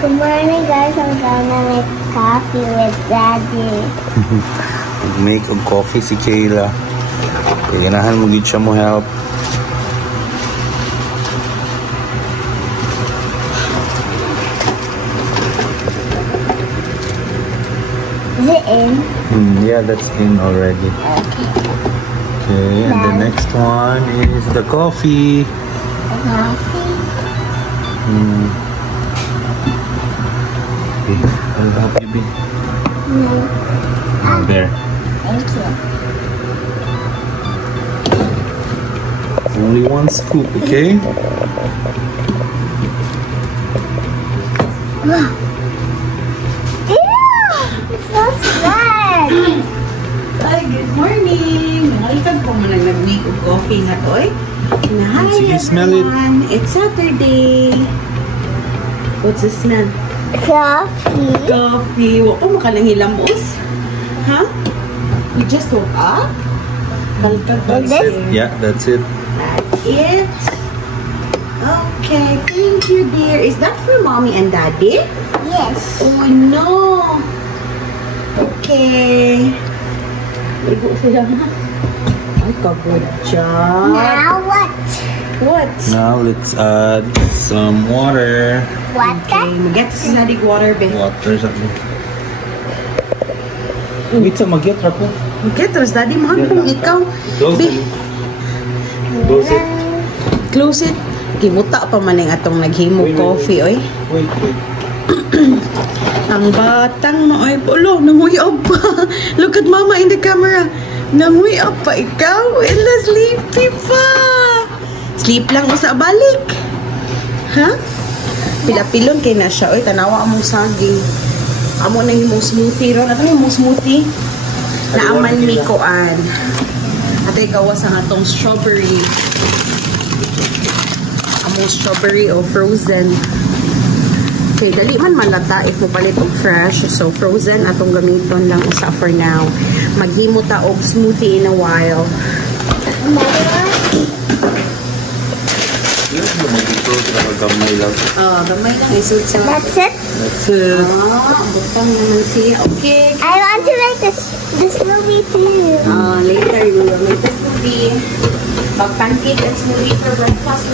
Good morning, guys. I'm gonna make coffee with Daddy. Make a coffee si Kayla. Ganahan mo gid siya mo help. Is it in? Yeah, that's in already. Okay, and the next one is the coffee. The coffee? Okay, I'll help you be. There. Thank you. Only one scoop, okay? It smells bad. Hi, good morning. Welcome po mo nang nag-week of coffee na to. Hi, Sige, smell it. everyone. It's Saturday. What's the smell? Coffee. Coffee. Wa pa makalangilang boss? Huh? You just woke up? That's it? Yeah, that's it. That's it. Okay, thank you, dear. Is that for mommy and daddy? Yes. Oh, no. Okay. Ligo sila na. Ay, good job. Now what? What? Now let's add some water. What? Okay, mag-get sa sinadig water, be. Water something. Wait, so mag-get ra ko. Mag-get, ras daddy, mahal kung ikaw. Close Be, it. Close it. close it. Gibuta pa man yung atong naghimo coffee, oy. Wait. Ang batang mo ay polo, nanguyab pa. Look at mama in the camera. Nanguyab pa ikaw. Ella, sleepy pa. Sleep lang mo sa balik. Ha? Pilapilon kay na siya. Oy, tanawa among saging. Amo na yung smoothie ron. Ato yung smoothie. Naaman mi koan. Ate gawas ang atong strawberry. Among strawberry o frozen. Okay, dali man malata if mo palit og fresh. So, frozen atong gamiton lang usa for now. Maghimo ta og smoothie in a while. Gamay lang. Gamay lang isud sa... That's it? That's it. Butang naman siya. Okay. I want to make this movie too. Later, we will make this movie. Pancake and smoothie for breakfast.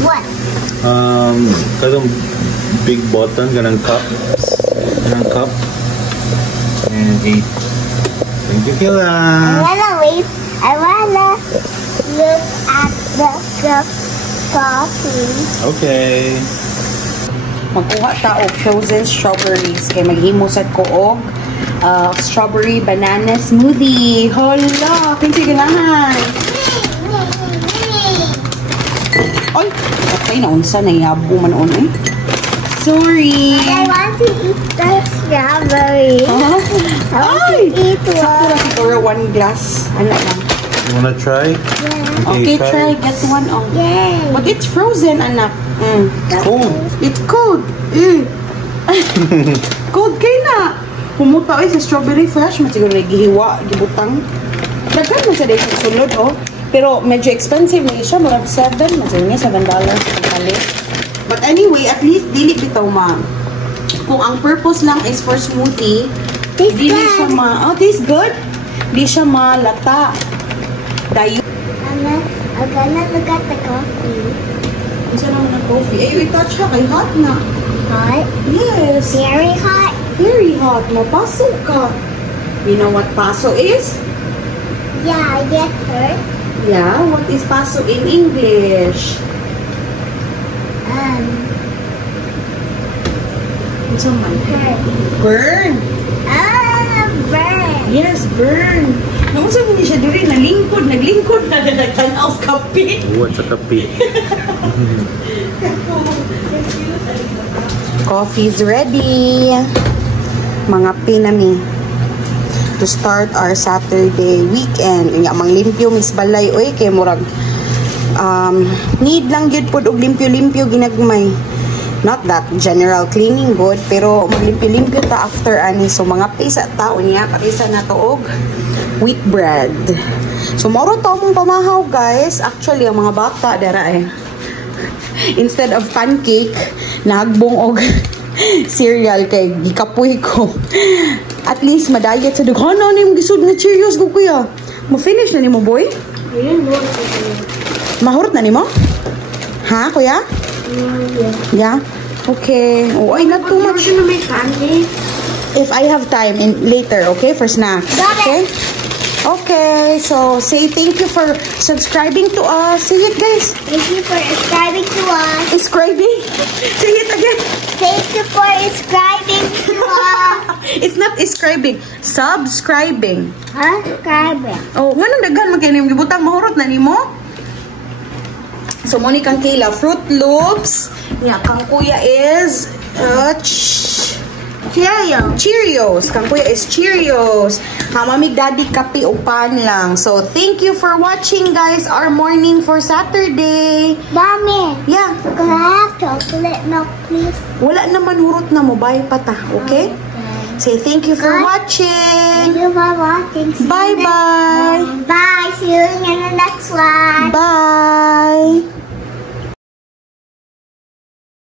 What? Kadong big button, ganang cup. And 8. Thank you, Kayla. I wanna look at the coffee. Okay. Magkuha ta og frozen strawberries kay maghimo sad ko og strawberry banana smoothie. Hala, kinsa ganahan? Oy, okay na unsa na yabo man on eh. Sorry. I want to eat the strawberry. I want to eat Sakto one. lang siguro 1 glass. Ano lang. You wanna try? Yeah. Okay, try. Get one on. Yay. But it's frozen, anak. Cold. It's cold. Cold kay na. Pumuta ay sa strawberry fresh. Masiguro na gihiwa, gibutang. Daghan mo sa sa sulod, oh. Pero medyo expensive na siya. Murag 7. Masiguro niya $7 pagpalit. But anyway, at least dili bitaw ma. Kung ang purpose lang is for smoothie, Tastes dili good. siya ma... Oh, tastes good? Di siya malata. Dayo. I'm gonna look at the coffee. Isa naman na coffee. Eh, i-touch siya kay hot na. Hot? Yes. Very hot? Very hot. Mapaso ka. You know what paso is? Yeah, I get hurt. Yeah. What is paso in English? What's on my Hurt. burn? Burn. Yes, burn. Naman sa hindi siya duri, naglingkod na nagtanaw sa kape. What's a kape? Coffee's ready. Mga pinami. To start our Saturday weekend. Nga, manglimpyo, Miss Balay. Uy, kay murag. Need lang yun po og limpyo-limpyo ginagmay. Not that general cleaning good, pero maglimpyo-limpyo ta after ani. So, mga pisa tao niya, katisa na to og wheat bread. So, moro to mong pamahaw, guys. Actually, ang mga bata, dara eh. Instead of pancake, nahagbong og cereal kay gikapoy ko. At least madayet sa dughan na yung gisud nga Cheerios ko kuya. Mo finish na nimo boy? Mahurot na nimo? Ha kuya? Yeah. Okay. Oh, ay not too much. If I have time in later, okay, for snacks. Okay. Okay, so say thank you for subscribing to us. Say it, guys. Thank you for subscribing to us. Subscribing. Say it again. Thank you for subscribing to us. It's not subscribing. Subscribing. Subscribing. Oh, nganong daghan man kay nimo gibutang mahurot na nimo? So mo ni kang Kayla Fruit Loops. Yeah, kang kuya is Cheerios. Kang kuya is Cheerios. Mamig daddy kape upan lang. So thank you for watching guys our morning for Saturday. Mommy. Yeah. Can I have chocolate milk, please? Wala naman hurot na mo. Bye pata. Okay? Say thank you for Thank watching. you for watching. See you Bye next bye. one. Bye. See you in the next one. Bye.